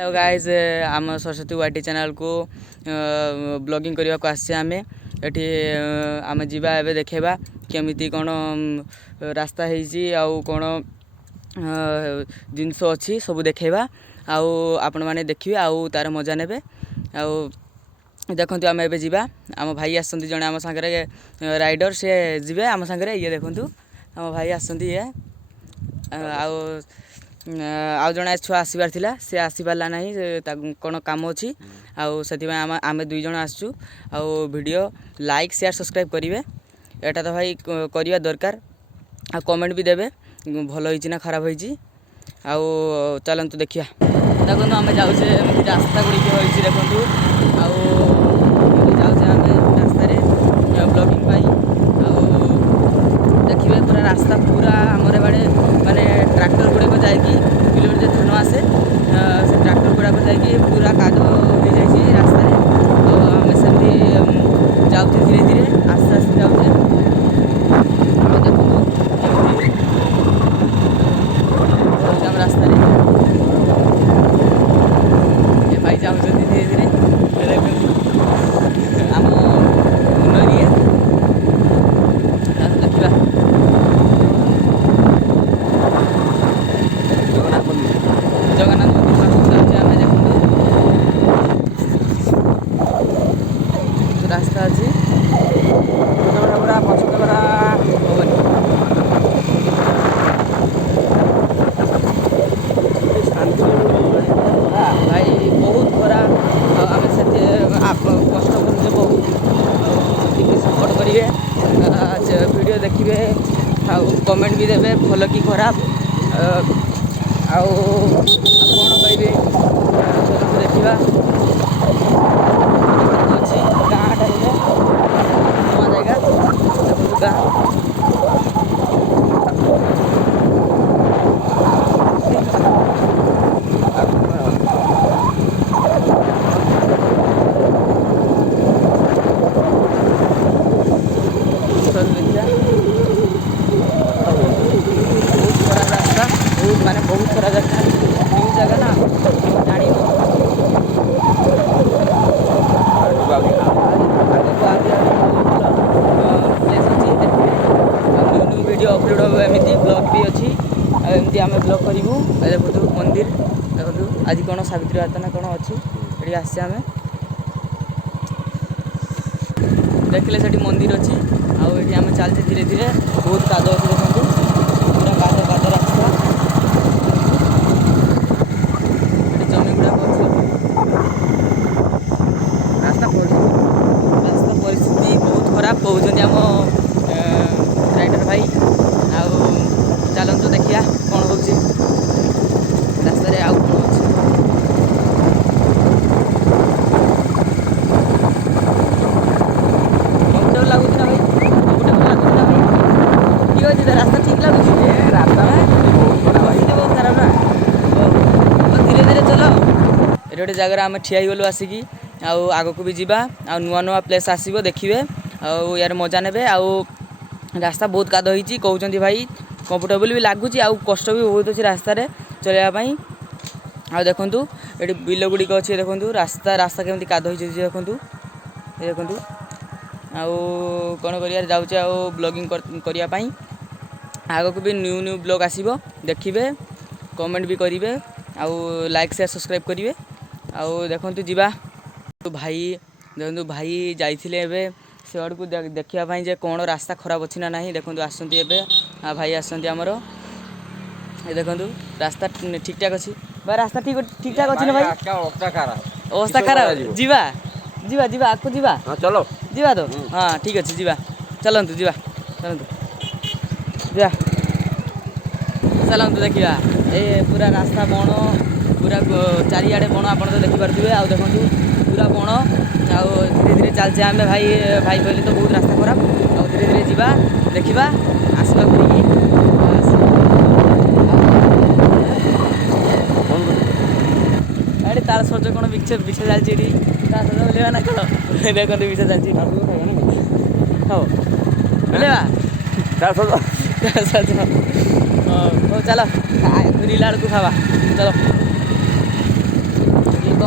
Hello guys आम सरस्वती वाटी channel को ब्लॉगिंग करने को आसे आम एटी आम जावा ए देखा केमी कौन रास्ता हो कौन जिनस अच्छी सब देखा आपण मैंने देखिए आउ तार मजा ने देखु आम ए जा आम भाई आसती जड़े आम सागर राइडर सी जी आम सागर ये देखु आम भाई आसती ये आउ जड़े छुआ आसबार थिला से आसीपारा ना कौन काम अच्छी आम दुई जन आसचु वीडियो लाइक शेयर सब्सक्राइब करेंगे एटा तो भाई करवा दरकार आ कमेंट भी देवे भल होइछि ना खराब होइछि चलतु देखिया देखो आम जाऊे रास्ता गुड़िक होइछि देखु जाऊे आम रास्तार ब्लॉगिंग देखिए पूरा रास्ता पूरा आमर बाड़े माने ट्रैक्टर गुड़ाक जाकि बिलर जो धान आसे से ट्रैक्टर गुड़ाक जाकि पूरा कादो हो जाए रास्तार आम से जाऊे धीरे धीरे आस्ते आस्ते जाऊे देखो आम रास्तार ये भाई जाऊँ धीरे धीरे आम उन्नरी देखा जगन्नाथ मंदिर आम देखो रास्ता अच्छी पूरा पसंद करा हेनी भाई बहुत खरा आम से कष्ट कर बहुत सपोर्ट करेंगे वीडियो देखिए कमेंट भी देवे भल कि खराब कौन कहे देखा अच्छी गाँ टाइम नवा जगह देखो गाँ माने बहुत सारा जगह न्यू जगह ना जानी प्लेस अच्छी देखिए न्यू न्यू वीडियो अपलोड हो एमती ब्लॉग भी अच्छी एमती आम ब्लॉग करूँ देखो मंदिर देखो आज कौन सावित्री व्रत ना कौन अच्छी ये आसे आम देखिले से मंदिर अच्छी आम चलते धीरे धीरे बहुत कादो अच्छी देखो पूरा कादो कादो रास्ता रास्ता परिस्थिति बहुत खराब कहते आम राइडर भाई चलतु देखिया कौन हो रास्तार आउ कौन अच्छी कम्फर्टेबल लगुच ना भाई कम्फर्टेबल लगुच ना भाई ठीक अच्छे रास्ता ठीक लगुच रास्ता बहुत खराब ना धीरे धीरे चलो ये गोटे जगह आम ठिया गलु आसिकी आग को भी जीवा नुआ नुआ प्लेस आसो देखिए यार मजा ने रास्ता बहुत काद होती कहते भाई कंफर्टेबल भी लगुच कष्ट भी बहुत अच्छी रास्तार चलवाई देखु ये बिल गुड़िक अच्छे देखो रास्ता रास्ता केमती काद हो देखु देखु कौन कर जाऊे ब्लॉगिंग करने आग को भी न्यू न्यू ब्लॉग आसो देखिए कमेंट भी करेंगे लाइक शेयर सब्सक्राइब करेंगे देखु जीवा भाई देखो भाई जाइए से आड़ को देखापी जे कौन रास्ता खराब अच्छी ना ना देखो आसती भाई आसती आमर ये देखो रास्ता ठीक ठाक अच्छी भाई रास्ता ठीक ठाक अच्छी ना भाई अवस्था खराब जीवा जीवा जीवा आपको जीवा चलो जीवा तो हाँ ठीक अच्छे जीवा चलतु जीवा चलतु जीवा चलतु देखा ये पूरा रास्ता बण पूरा चारिआडे बण आप देखिपे देखो पूरा बण धीरे धीरे चलचे आम भाई भाई कहले तो बहुत रास्ता खराब धीरे धीरे जीवा देखा आसवा अरे तार सज कौन बिछा चलती ओल्लेवा ना कौन देखो बिछा चलती चलो रीला को खावा चलो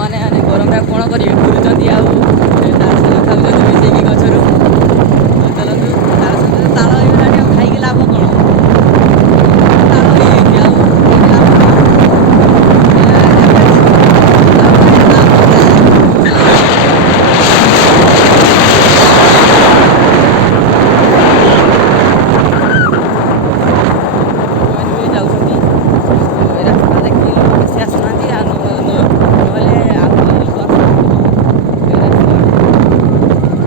ସାଙ୍ଗମାନେ ଗରମରେ କ'ଣ କରିବେ ବୁଲୁଛନ୍ତି ଆଉ ତାଳ ସଜ ଖାଉଛନ୍ତି ମିଶେଇକି ଗଛରୁ। ଚାଲନ୍ତୁ ତାଳ ସଜ ତାଳ ହେଇଗଲାଣି ଆଉ ଖାଇକି ଲାଭ କ'ଣ? ତାଳ ହେଇଯାଇଛି ଆଉ ଖାଇକି ଲାଭ କ'ଣ? ଯାଉଛନ୍ତି ଏ ରାସ୍ତା ଦେଖିକି ଲୋକ ବେଶୀ ଆସୁନାହାନ୍ତି ଆଉ ନହେଲେ ଆଉ ଲୋକ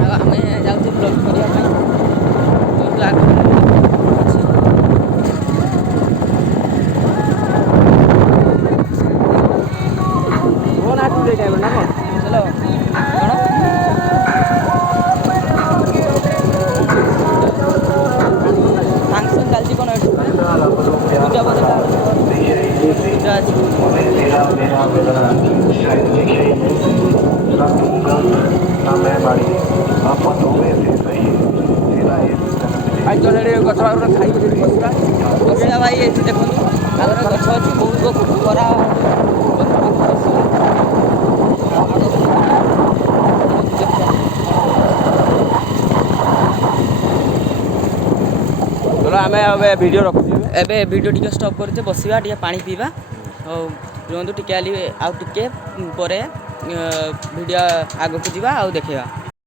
ଆଉ ଆମେ ଯାଉଛୁ ବ୍ଲଗ୍ କରିବା ପାଇଁ ବହୁତ ଆଗକୁ ଅଛି। ଚାଲ କ'ଣ ଫଙ୍କସନ୍ ଚାଲିଛି କ'ଣ ଏଠି ପୂଜା ବୋଧେ ପୂଜା ଅଛି। ବସିବା ଭାଇ ଏଠି ଦେଖନ୍ତୁ ଆଗରେ ଗଛ ଅଛି ବହୁତ ଖରା ଆମେ ଏବେ ଭିଡ଼ିଓ ରଖୁଛୁ। ଏବେ ଭିଡ଼ିଓ ଟିକେ ଷ୍ଟପ୍ କରୁଛେ ବସିବା ଟିକେ ପାଣି ପିଇବା ହଉ ରୁହନ୍ତୁ ଟିକେ ଆଉ ଟିକେ ପରେ ଭିଡ଼ିଓ ଆଗକୁ ଯିବା ଆଉ ଦେଖେଇବା।